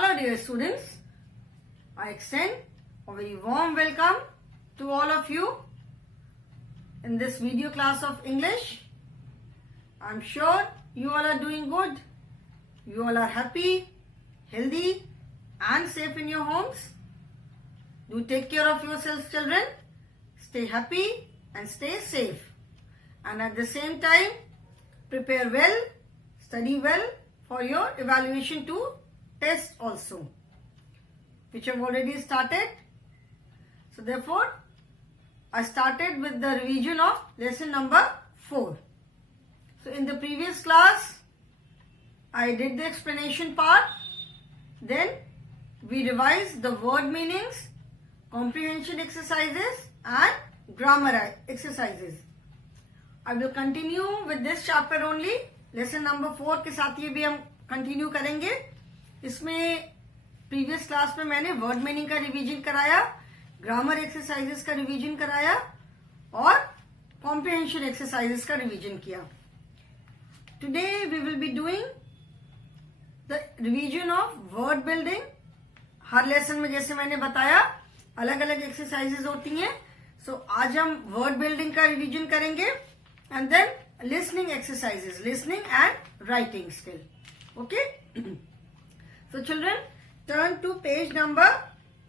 Hello dear students, I extend a very warm welcome to all of you in this video class of English. I'm sure you all are doing good, you all are happy, healthy and safe in your homes. Do take care of yourselves children, stay happy and stay safe, and at the same time prepare well, study well for your evaluation 2 test also, which have already started. So therefore, I started with the revision of lesson number 4. So in the previous class, I did the explanation part. Then we revised the word meanings, comprehension exercises and grammar exercises. I will continue with this chapter only. Lesson number 4 के साथ ये भी हम continue करेंगे. इसमें previous class में मैंने word meaning का रिवीजन कराया, ग्रामर एक्सरसाइजेस का रिवीजन कराया और कॉम्प्रिहेंशन एक्सरसाइजेस का रिवीजन किया. Today we will be doing the revision of word building. हर लेसन में जैसे मैंने बताया अलग अलग एक्सरसाइजेस होती हैं. सो आज हम वर्ड बिल्डिंग का रिवीजन करेंगे and then listening exercises, listening and writing skill. Okay? So children, turn to page number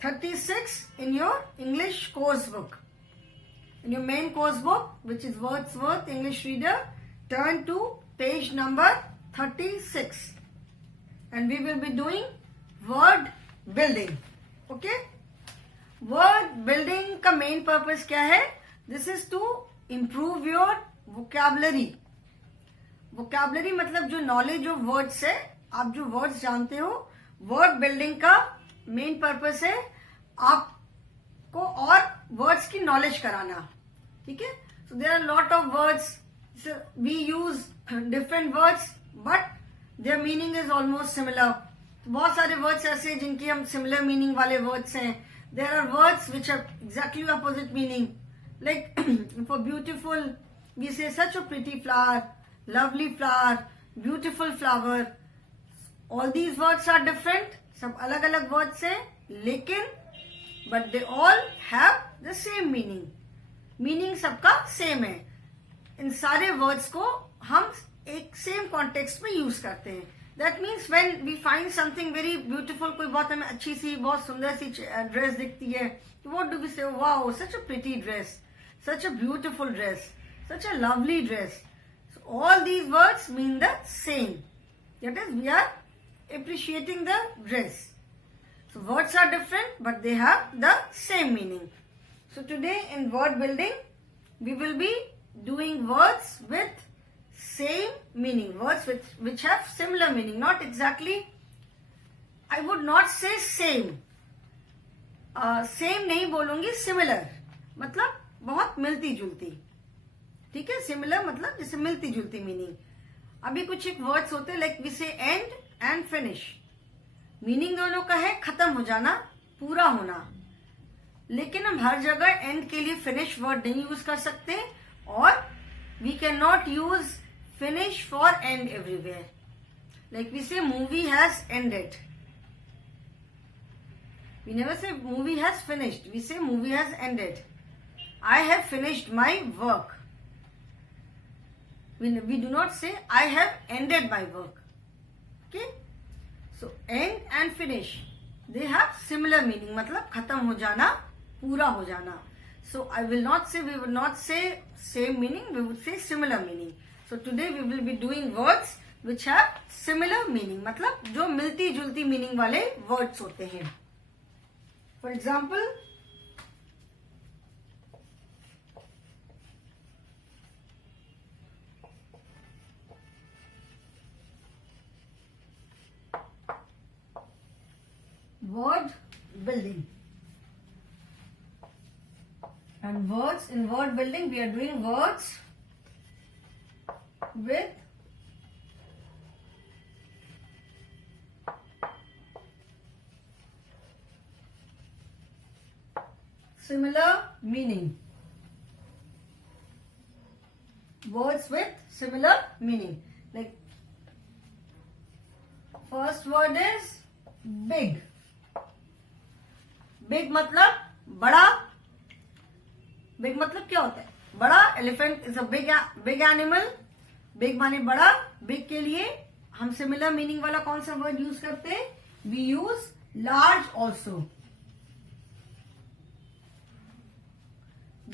36 in your English course book. In your main course book, which is Wordsworth English Reader, turn to page number 36. And we will be doing word building. Okay? Word building का main purpose क्या है? This is to improve your vocabulary. Vocabulary मतलब जो knowledge of words है, आप जो words जानते हो. वर्ड बिल्डिंग का मेन पर्पस है आपको और वर्ड्स की नॉलेज कराना. ठीक है. So there are lot of words, we use different words but their meaning is almost similar. बहुत सारे वर्ड्स ऐसे जिनकी हम सिमिलर मीनिंग वाले वर्ड्स हैं. There are words which are exactly opposite meaning. Like for beautiful we say such a pretty flower, lovely flower, beautiful flower. All these words are different. सब अलग अलग words हैं, लेकिन but they all have the same meaning. Meaning सबका same है. इन सारे words को हम एक same context में use करते हैं. That means when we find something very beautiful, कोई बहुत हमें अच्छी सी बहुत सुंदर सी ड्रेस दिखती है, what do we say? Wow, such a pretty dress, such a beautiful dress, such a lovely dress. So all these words mean the same. That is, we are appreciating the dress. So words are different, but they have the same meaning. So today in word building, we will be doing words with same meaning. Words which have similar meaning. Not exactly, I would not say same. Same नहीं बोलूंगी, similar. मतलब बहुत मिलती जुलती. ठीक है. Similar मतलब जैसे मिलती जुलती मीनिंग. अभी कुछ एक वर्ड्स होते हैं लाइक वी से एंड एंड फिनिश. मीनिंग दोनों का है खत्म हो जाना, पूरा होना. लेकिन हम हर जगह एंड के लिए फिनिश वर्ड नहीं यूज कर सकते और we can not use finish for end everywhere. Like we say movie has ended. We never say movie has finished. We say movie has ended. I have finished my work. We do not say I have ended my work. Okay? So end and finish, they have similar meaning. मतलब खत्म हो जाना, पूरा हो जाना. So I will not say, we will not say same meaning, we would say similar meaning. So today we will be doing words which have similar meaning. मतलब जो मिलती जुलती meaning वाले words होते हैं. For example, word building. And words in word building, we are doing words with similar meaning. Words with similar meaning. Like first word is big. Big मतलब बड़ा. Big मतलब क्या होता है? बड़ा. Elephant is a big animal. Big माने बड़ा. Big के लिए हम सिमिलर मीनिंग वाला कौन सा वर्ड यूज करते हैं? We use large also.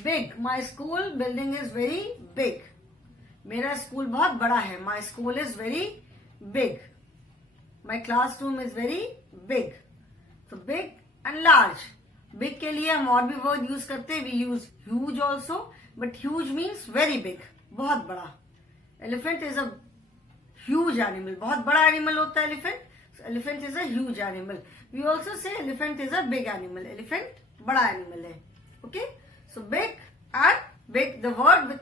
Big. My school building is very big. मेरा स्कूल बहुत बड़ा है. My school is very big. My classroom is very big. तो बिग एंड लार्ज. बिग के लिए हम और भी वर्ड यूज करते हैं. We use huge also, but huge means very big, बहुत बड़ा. Elephant is a huge animal. बहुत बड़ा एनिमल होता है elephant. Elephant is a huge animal. We also say elephant is a big animal. Elephant बड़ा animal है. Okay. So big and big, the word with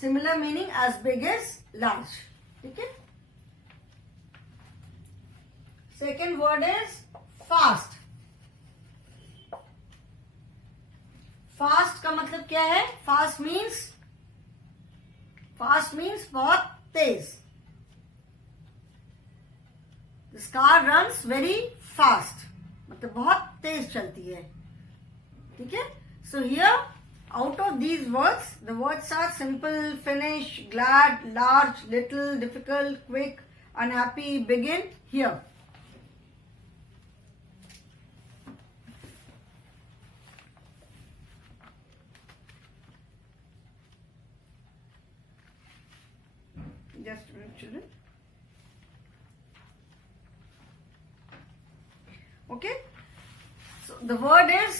similar meaning as big is large. ठीक है. Second word is fast. Fast का मतलब क्या है? Fast means बहुत तेज. This car runs very fast, मतलब बहुत तेज चलती है. ठीक है. So here out of these words, the words are simple, finish, glad, large, little, difficult, quick, unhappy, begin. Here just a minute, children. Okay, so the word is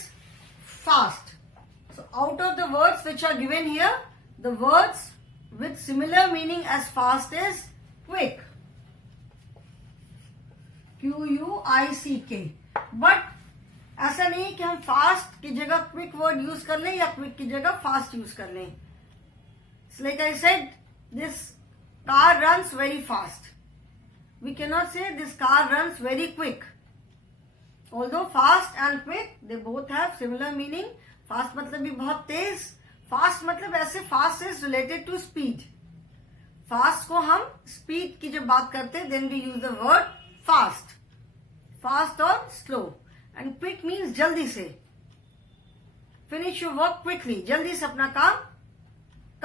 fast. So out of the words which are given here, the words with similar meaning as fast is quick. Quick. But ऐसा नहीं कि हम fast की जगह quick word use कर लें या quick की जगह फास्ट यूज कर लें. Like I said, this car runs very fast. We cannot say this car runs very quick. Although fast and quick, they both have similar meaning. Fast मतलब भी बहुत तेज. Fast मतलब ऐसे fast is related to speed. Fast को हम speed की जब बात करते हैं, then we use the word fast. Fast or slow. And quick means जल्दी से. Finish your work quickly. जल्दी से अपना काम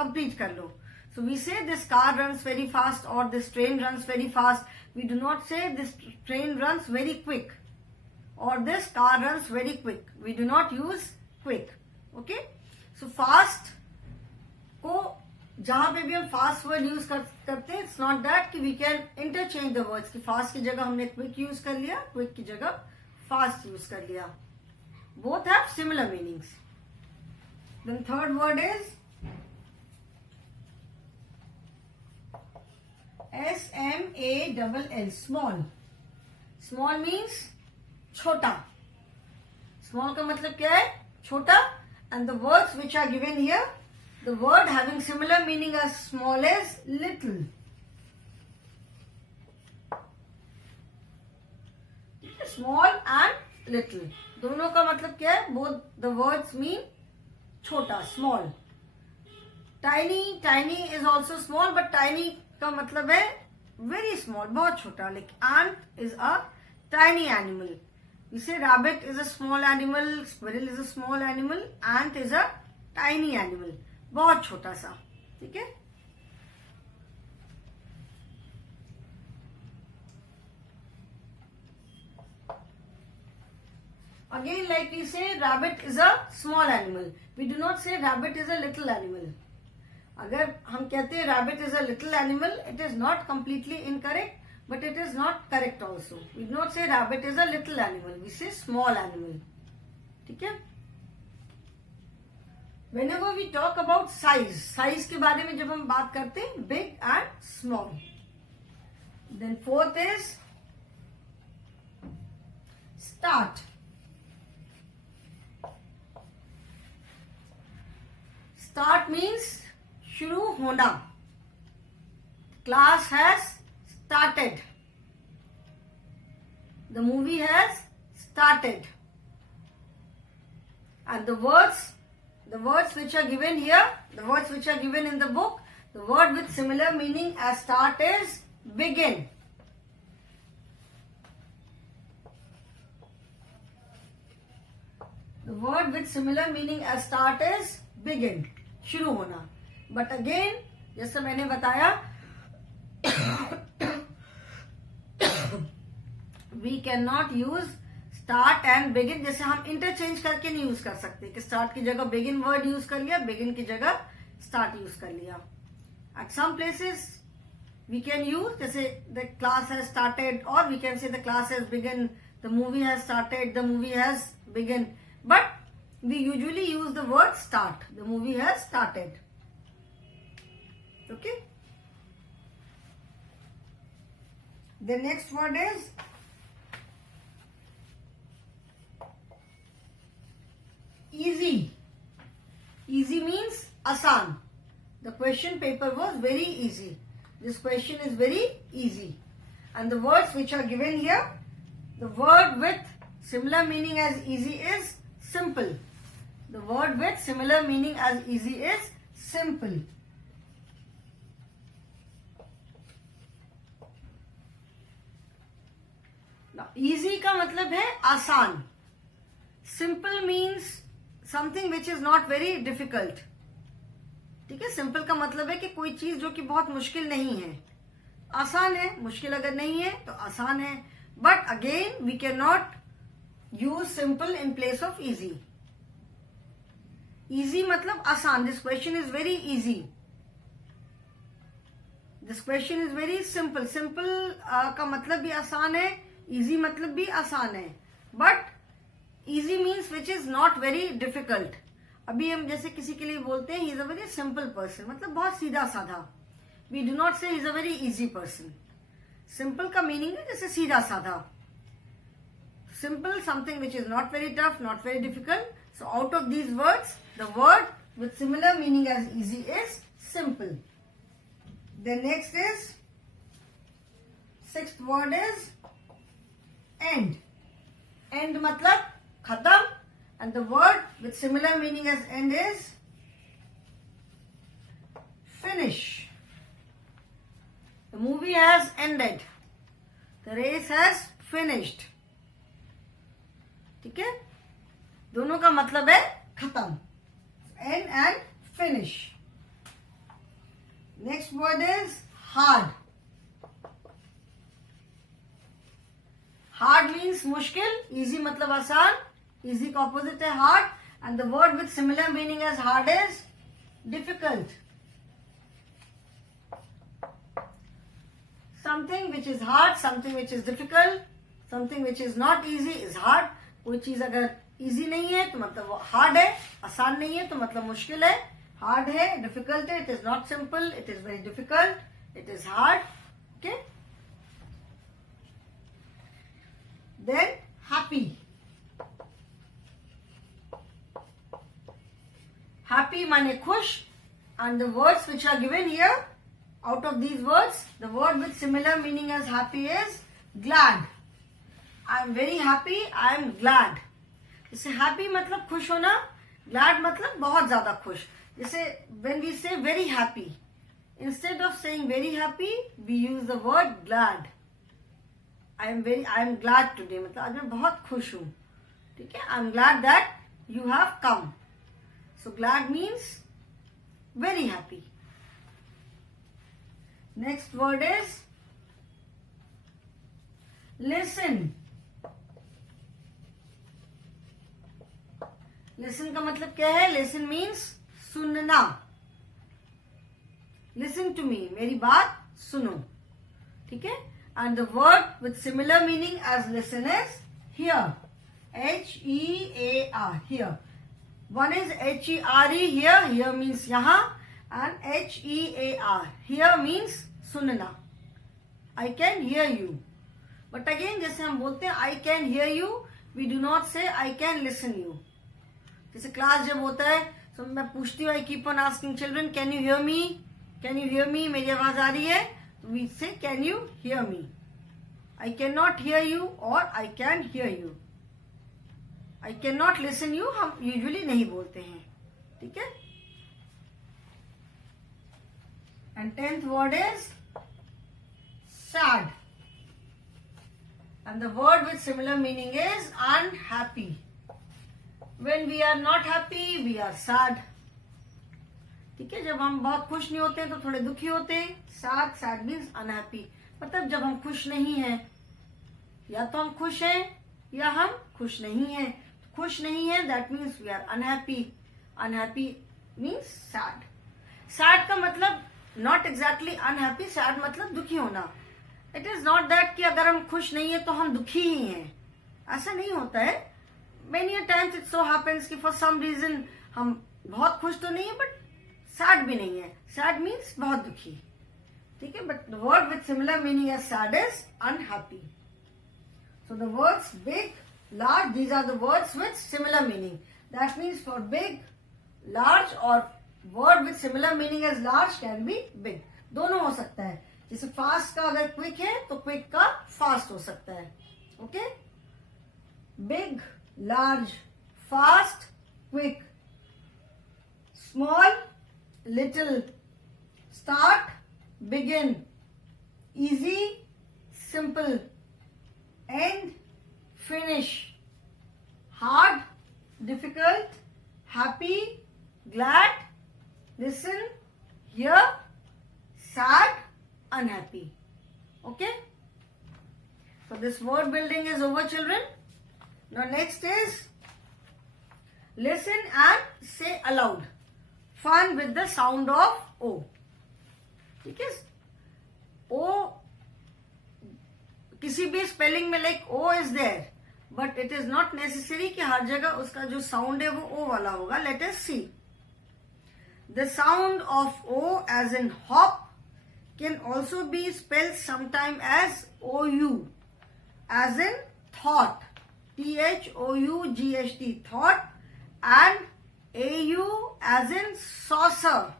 complete कर लो. So we say this car runs very fast or this train runs very fast. We do not say this train runs very quick or this car runs very quick. We do not use quick. Okay? So fast को जहां पे भी हम fast word use करते हैं, it's not that कि we can interchange the words कि fast की जगह हमने quick use कर लिया, quick की जगह fast use कर लिया. Both have similar meanings. Then third word is SMALL. Small. Small means छोटा. Small का मतलब क्या है? छोटा. And the words which are given here, the word having similar meaning as small is little. Small and little. दोनों का मतलब क्या है? Both the words mean छोटा, small. Tiny is also small, but tiny का मतलब है very small, बहुत छोटा. Like ant is a tiny animal. We say rabbit is a small animal, squirrel is a small animal, ant is a tiny animal, बहुत छोटा सा. ठीक है. Again, like we say, rabbit is a small animal. We do not say rabbit is a little animal. अगर हम कहते हैं rabbit is a little animal, it is not completely incorrect, but it is not correct also. We do not say rabbit is a little animal. We say small animal. ठीक है. Whenever we talk about size के बारे में जब हम बात करते हैं, big and small. Then fourth is start. Start means शुरू होना. Class has started. The movie has started. And the words which are given here, the words which are given in the book, the word with similar meaning as start is begin. word with similar meaning as start is begin, शुरू होना. But again, जैसे मैंने बताया, we cannot use start and begin. जैसे हम interchange करके नहीं use कर सकते कि start की जगह begin वर्ड यूज कर लिया, begin की जगह start यूज कर लिया. At some places we can use, जैसे the class has started, or we can say the class has begun, the movie has started, the movie has begun. But we usually use the word start. The movie has started. Okay. The next word is easy. Easy means आसान. The question paper was very easy. This question is very easy. And the words which are given here, the word with similar meaning as easy is simple. The word with similar meaning as easy is simple. Now, easy का मतलब है आसान. Simple means something which is not very difficult. ठीक है. Simple का मतलब है कि कोई चीज जो कि बहुत मुश्किल नहीं है, आसान है. मुश्किल अगर नहीं है तो आसान है. But again we can not use simple in place of easy. Easy मतलब आसान. This question is very easy. This question is very simple. Simple का मतलब भी आसान है, इजी मतलब भी आसान है. But easy means which is not very difficult. अभी हम जैसे किसी के लिए बोलते हैं he is a very simple person, मतलब बहुत सीधा साधा. We do not say he is a very easy person. Simple का मीनिंग है जैसे सीधा साधा. Simple something which is not very tough, not very difficult. So out of these words the word with similar meaning as easy is simple. The next is, sixth word is and. And मतलब खत्म. And the word with similar meaning as end is finish. The movie has ended. The race has finished. ठीक है. दोनों का मतलब है खत्म. End and finish. Next word is hard. Hard means मुश्किल. Easy मतलब आसान. Easy का opposite है hard. And the word with similar meaning as hard is difficult. Something which is hard, something which is difficult, something which is not easy is hard. कोई चीज अगर easy नहीं है तो मतलब वो hard है. आसान नहीं है तो मतलब मुश्किल है. Hard है, difficult है, it is not simple, it is very difficult, it is hard. Okay. Then happy. Happy माने खुश. And the words which are given here, out of these words, the word with similar meaning as happy is glad. I am very happy, I am glad. जैसे happy मतलब खुश होना, glad मतलब बहुत ज्यादा खुश. जैसे when we say very happy, instead of saying very happy, we use the word glad. I am glad today. मतलब आज मैं बहुत खुश हूँ. ठीक है. I am glad that you have come. So glad means very happy. Next word is listen. Listen का मतलब क्या है? Listen means सुनना. Listen to me. मेरी बात सुनो. ठीक है. And the word with similar meaning as listen is hear. H-E-A-R. Hear. One is H-E-R-E, here. Here means यहाँ. And H-E-A-R. Here means सुनना. I can hear you. But again, जैसे हम बोलते हैं I can hear you, we do not say I can listen you. जैसे class जब होता है तो मैं पूछती हूँ, I keep on asking children, can you hear me? Can you hear me? मेरी आवाज आ रही है? तो we say, can you hear me? I cannot hear you or I can hear you. I cannot listen you हम usually नहीं बोलते हैं. ठीक है. And 10th word is sad. And the word with similar meaning is unhappy. when we are not happy we are sad. ठीक है, जब हम बहुत खुश नहीं होते हैं तो थोड़े दुखी होते हैं. sad, sad means unhappy. मतलब जब हम खुश नहीं हैं, या तो हम खुश हैं या हम खुश नहीं हैं. खुश नहीं है that means we are unhappy. Unhappy means sad. sad का मतलब not exactly unhappy. sad मतलब दुखी होना. It is not that कि अगर हम खुश नहीं है तो हम दुखी ही हैं. ऐसा नहीं होता है. Many a times it so happens कि for some reason हम बहुत खुश तो नहीं है but sad भी नहीं है. sad means बहुत दुखी. ठीक है, but the word with similar meaning as sad is unhappy. So the words big, large, these are the words with similar meaning. That means for big, large or word with similar meaning as large can be big. दोनों हो सकता है. जैसे fast का अगर quick है तो quick का fast हो सकता है. Okay? Big, large, fast, quick. Small, little. Start, begin. Easy, simple. End, finish. Hard, difficult, happy, glad, listen, hear, sad, unhappy. Okay? So this word building is over, children. Now next is listen and say aloud. Fun with the sound of O. ठीक है? O किसी भी spelling में like O is there, but it is not necessary कि हर जगह उसका जो sound है वो O वाला होगा. Let us see. The sound of O as in hop can also be spelled sometime as OU, as in thought. THOUGHT, thought, and AU as in saucer.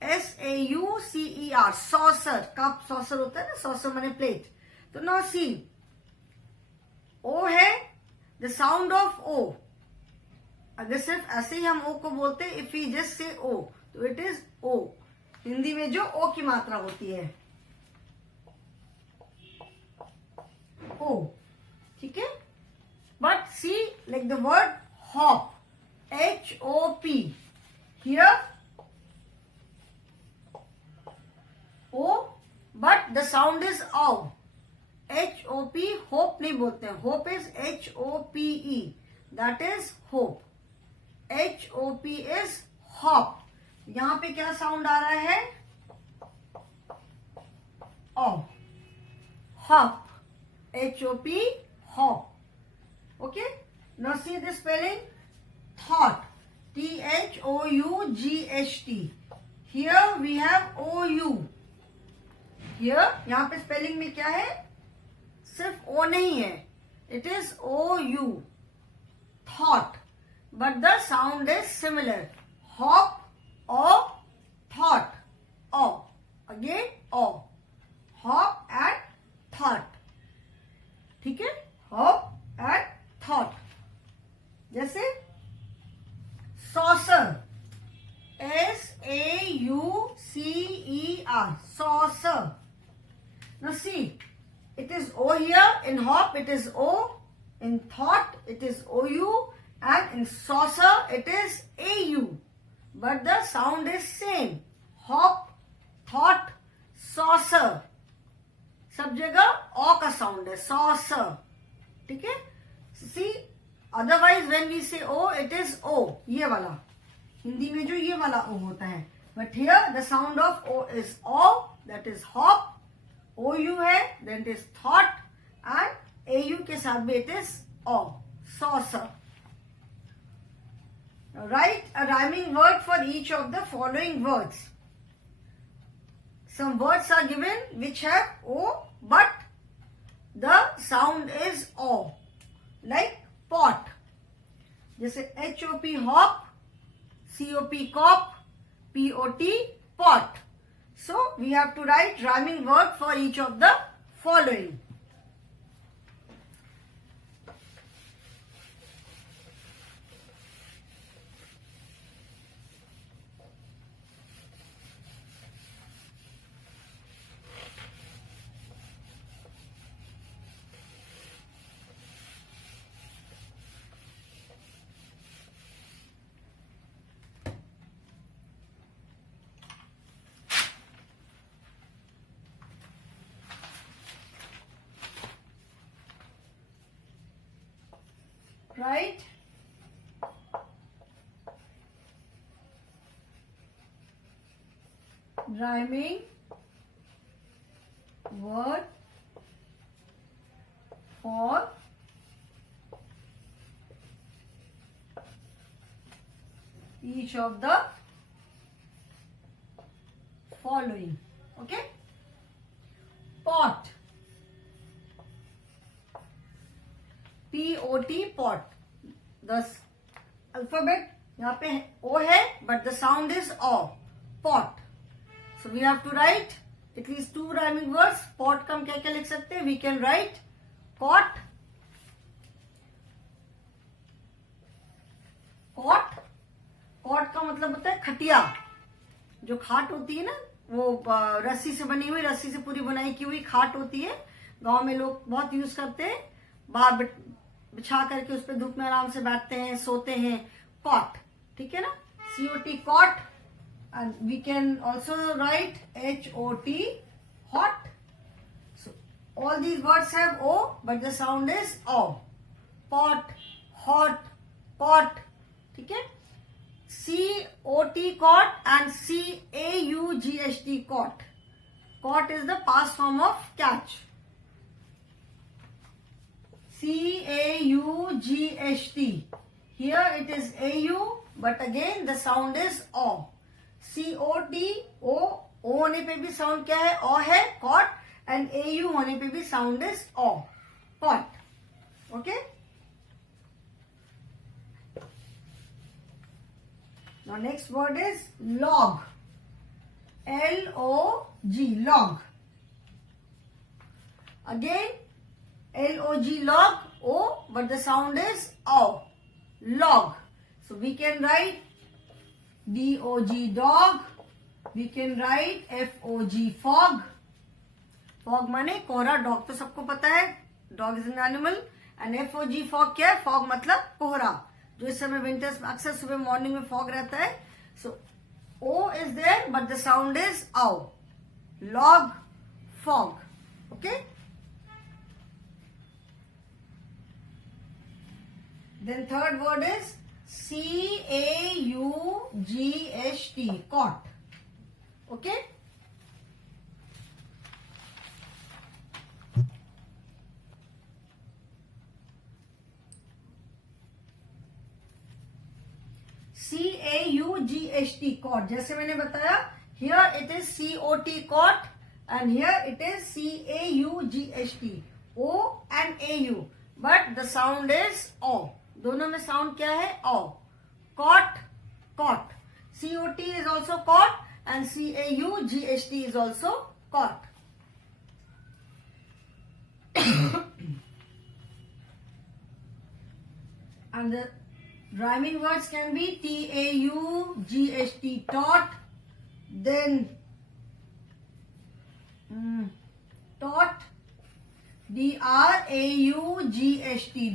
SAUCER, saucer. Cup saucer होता है ना, saucer माने plate. तो now see, O है, the sound of O. अगर सिर्फ ऐसे ही हम O को बोलते हैं, if we just say O, तो it is O. हिंदी में जो O की मात्रा होती है, O. ठीक है? But see, like the word hop, HOP. Here, O, but the sound is O. HOP, hope नहीं बोलते हैं. Hope is HOPE. That is hope. HOP is hop. यहाँ पे क्या साउंड आ रहा है? O. Hop. HOP, hop. Okay? Now see the spelling. Thought. THOUGHT. Here we have OU. Here, यहाँ पे स्पेलिंग में क्या है? सिर्फ O नहीं है. It is OU. Thought. But the sound is similar. Hop, O, thought. O. Again, O. Hop and thought. ठीक है? Hop and thought. जैसे saucer. SAUCER. Saucer. Now see, it is O here. In hop, it is O. In thought, it is OU. And in saucer, it is AU. But the sound is same. Hop, thought, saucer. सब जगह O का sound है. Saucer. ठीक है? See, otherwise when we say O, it is O. ये वाला. हिंदी में जो ये वाला O होता है. But here the sound of O is O. That is hop. OU है. Then it is thought. And AU के साथ भी it is O. Saucer. Now write a rhyming word for each of the following words. Some words are given which have O, but the sound is O. Like pot. जैसे HOP hop, COP cop, POT pot. So we have to write rhyming word for each of the following. Right? Rhyming word for each of the following. Okay? Pot. P-O-T, pot. The alphabet यहाँ पे O है, but the sound is O. Pot. So we have to write at least 2 rhyming words. Pot का हम क्या क्या लिख सकते हैं? We can write cot. Cot. Cot का मतलब होता है खटिया. जो खाट होती है ना, वो रस्सी से बनी हुई, रस्सी से पूरी बुनाई की हुई खाट होती है. गांव में लोग बहुत यूज करते हैं. बाहर बिछा करके उस पर धूप में आराम से बैठते हैं, सोते हैं. कॉट. ठीक है ना? COT cot. And we can also write HOT, hot. So all these words have O, but the sound is O. Pot, hot, cot. ठीक है? COT cot and CAUGHT cot. Cot is the past form of catch. CAUGHT. Here it is AU, but again the sound is O. COT, O होने पे भी sound क्या है? O है. Cot. And AU होने पे भी sound is O. Cot. Okay? Now next word is log. L-O-G, log. Again, L-O-G, log, O, but the sound is O. Log. So we can write D-O-G, dog. We can write F-O-G, fog. Fog माने कोहरा. Dog तो सबको पता है. Dog is an animal. And F-O-G, fog क्या है? Fog मतलब कोहरा. जो इस समय विंटर्स में अक्सर सुबह मॉर्निंग में फॉग रहता है. सो O is there, but the sound is O. Log, fog. Okay? Then third word is C-A-U-G-H-T, caught. Okay? C-A-U-G-H-T, caught. जैसे मैंने बताया, here it is C-O-T, caught, and here it is C-A-U-G-H-T, O and A-U, but the sound is O. दोनों में sound क्या है? O. Caught, caught. C-O-T is also caught and C-A-U-G-H-T is also caught. And the rhyming words can be T-A-U-G-H-T, taught. Then taught. D-R-A-U-G-H-T,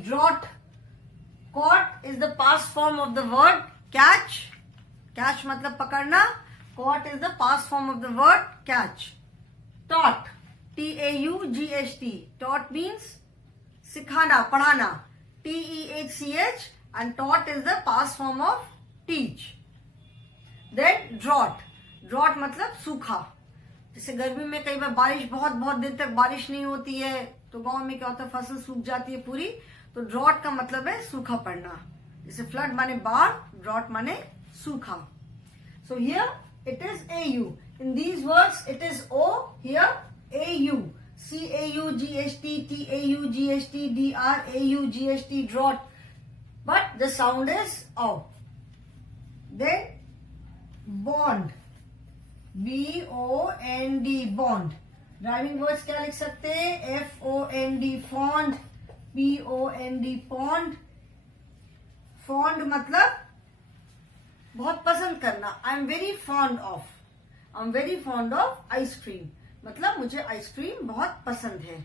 draught. Caught is the past form of the word catch. Catch मतलब पकड़ना. Caught is the past form of the word catch. Taught, T-A-U-G-H-T. Taught means सिखाना, पढ़ाना. T-E-H-C-H, and taught is the past form of teach. Then drought. Drought मतलब सूखा. जैसे गर्मी में कई बार बारिश बहुत दिन तक बारिश नहीं होती है, तो गांव में क्या होता है, फसल सूख जाती है पूरी. तो ड्रॉट का मतलब है सूखा पड़ना. जैसे फ्लड माने बाढ़, ड्रॉट माने सूखा. So here it is AU. In these words it is O. Here AU. C-A-U-G-H-T, T-A-U-G-H-T, D-R-A-U-G-H-T, drought. But the sound is O. Then bond. B-O-N-D, bond. Driving words क्या लिख सकते हैं? F-O-N-D, fond. P-O-N-D, pond. Fond मतलब बहुत पसंद करना. I'm very fond of. I'm very fond of ice cream. मतलब मुझे आइसक्रीम बहुत पसंद है.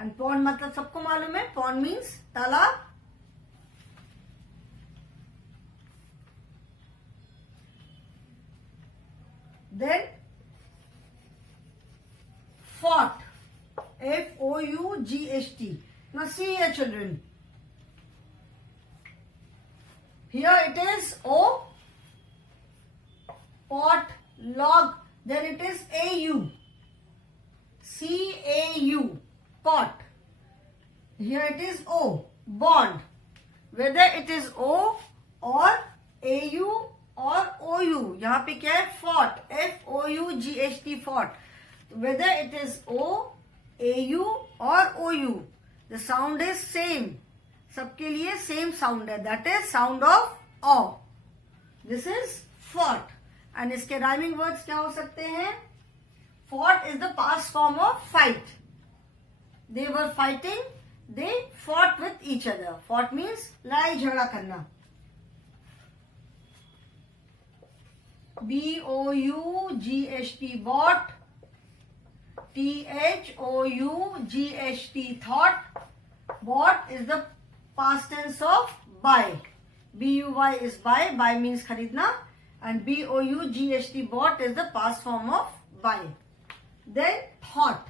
And pond मतलब सबको मालूम है. Pond means तालाब. Then fought. F-O-U-G-H-T. Now see here children. Here it is O, pot, log, then it is AU, CAU, pot. Here it is O, bond. Whether it is O or AU or OU, यहाँ पे क्या है? Fought, FOUGHT, fought. Whether it is O, AU or OU, the sound is same. सबके लिए same sound है. That is sound of O. This is fought. And इसके rhyming words क्या हो सकते हैं? Fought is the past form of fight. They were fighting. They fought with each other. Fought means लड़ाई झगड़ा करना. BOUGHT, bought. THOUGHT, thought. Bought is the past tense of buy. BUY is buy. Buy means खरीदना. And BOUGHT, bought is the past form of buy. Then thought.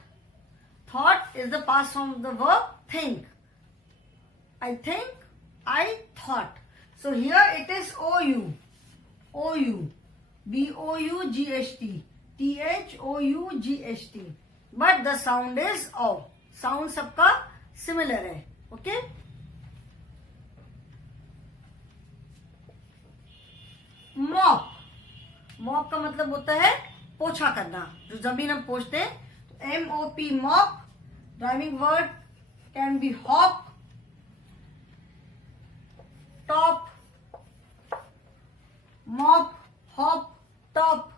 Thought is the past form of the verb think. I think, I thought. So here it is OU. OU. BOUGHT. THOUGHT. But the sound is O. Sound सबका similar है. Okay? Mop. Mop का मतलब होता है पोछा करना. जो जमीन हम पोछते हैं. MOP, mop. Rhyming word can be hop, top, mop, hop, top.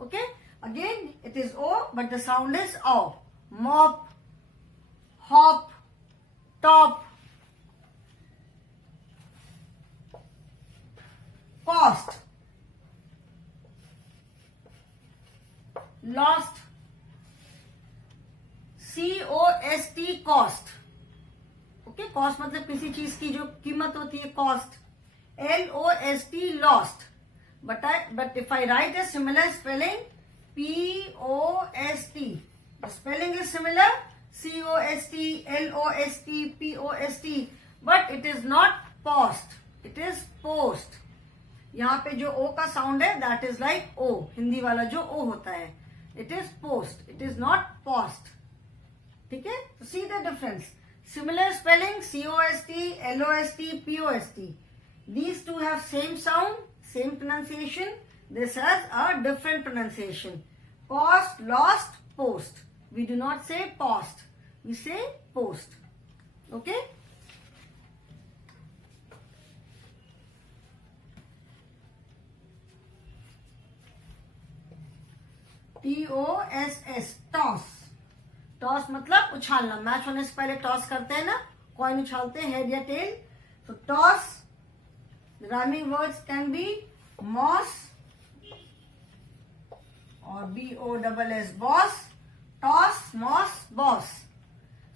Okay? Again, it is O, but the sound is O. Mop, hop, top. Cost, lost, COST, cost. Okay, cost मतलब किसी चीज की जो कीमत होती है, cost. LOST, lost. But if I write a similar spelling, POST, the spelling is similar, COST, LOST, POST, but it is not post, it is post. यहाँ पे जो O का sound है, that is like O, Hindi वाला जो O होता है, it is post, it is not post. ठीक है? So see the difference. Similar spelling, COST, LOST, POST. These two have same sound, same pronunciation. This has a different pronunciation. Cost, lost, post. We do not say post. We say post. Okay? TOSS, toss. Toss मतलब उछालना. Match होने से पहले toss करते हैं ना, coin उछालते हैं, head या tell. So toss. The rhyming words can be moss or BOSS, boss. Toss, moss, boss.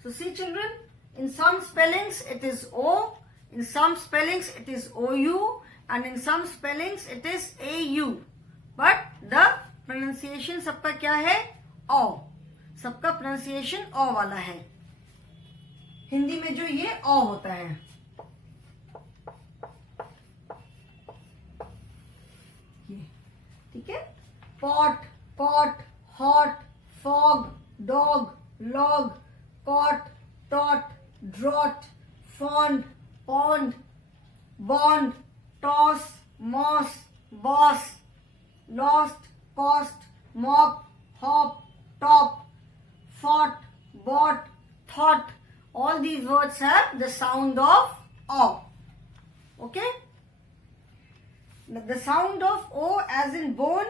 So see children, in some spellings it is O, in some spellings it is OU, and in some spellings it is AU. But the pronunciation सबका क्या है? O. सबका pronunciation ओ वाला है. हिंदी में जो ये ओ होता है. ठीक है? Pot, cot, hot, fog, dog, log, cot, tot, drought, fond, pond, bond, toss, moss, boss, lost, cost, mop, hop, top, fought, bought, thought. All these words have the sound of O. Okay? The sound of O as in bone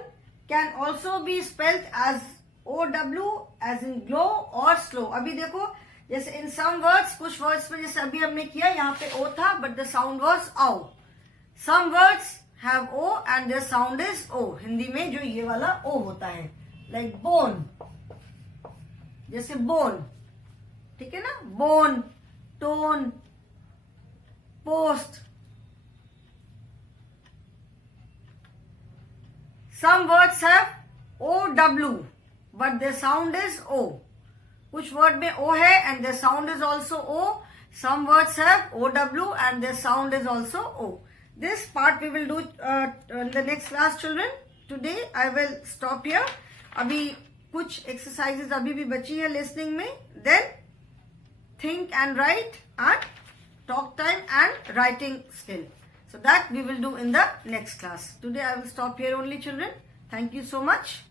can also be spelled as OW as in glow or slow. अभी देखो, जैसे in some words, कुछ words में जैसे अभी हमने किया, यहाँ पे O था, but the sound was O. Some words have O and their sound is O. Hindi में जो ये वाला O होता है. Like bone. जैसे बोन. ठीक है ना? Bone, tone, post. Some words have OW, but their sound is O. कुछ word में O है and their sound is also O. Some words have OW and their sound is also O. This part we will do in the next class, children. Today I will stop here. अभी कुछ exercises अभी भी बची है listening में. Then think and write and talk time and writing skill. So that we will do in the next class. Today I will stop here only, children. Thank you so much.